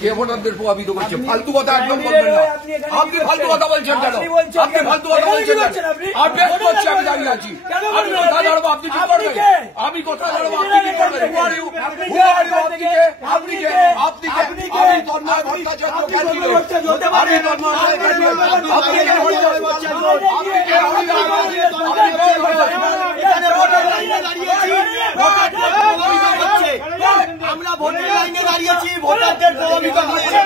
কে ভোটারদের প্রভাবিত করছে? ফালতু কথা একদম বলবেন না। আপনি ফালতু কথা বলছেন কেন? আপনি ফালতু কথা বলছেন কেন? আপডেট করছি, আমি দাঁড়িয়ে আছি। আমি কথা দাঁড়াবো, আপনি কি করবেন? আমি কথা দাঁড়াবো, আপনি কি করবেন? আপনি কে? আপনি কে? আমি তন্ময় ভট্টাচার্য ক্যান্ডিডেট। আমি তন্ময় আমরা ভোটের লাইনে দাঁড়িয়েছি, ভোটারদের প্রভাবিত করছে।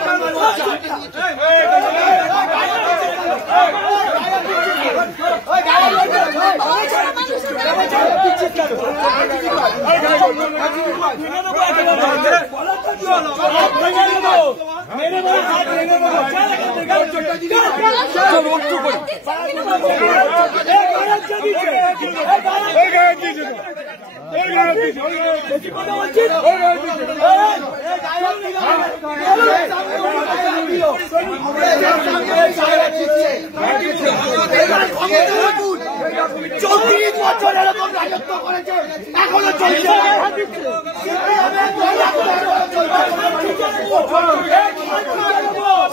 চৌত্রিশ বছর এরকম রাজত্ব করেছে, এখনো চলছে।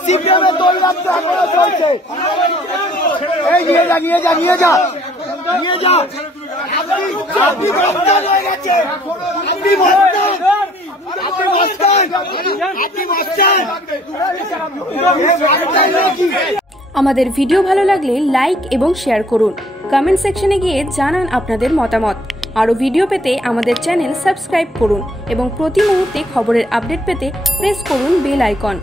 সিপিএমের দৌড়াত্ম এখনো চলছে। এই নিয়ে যা নিয়ে যা নিয়ে যা নিয়ে যা। আপনি মস্তান হয়ে গেছে, আপনি মস্তান, আপনি মস্তান, আপনি মস্তান। আমাদের ভিডিও ভালো লাগলে লাইক এবং শেয়ার করুন। কমেন্ট সেকশনে গিয়ে জানান আপনাদের মতামত। আরও ভিডিও পেতে আমাদের চ্যানেল সাবস্ক্রাইব করুন এবং প্রতি মুহূর্তে খবরের আপডেট পেতে প্রেস করুন বেল আইকন।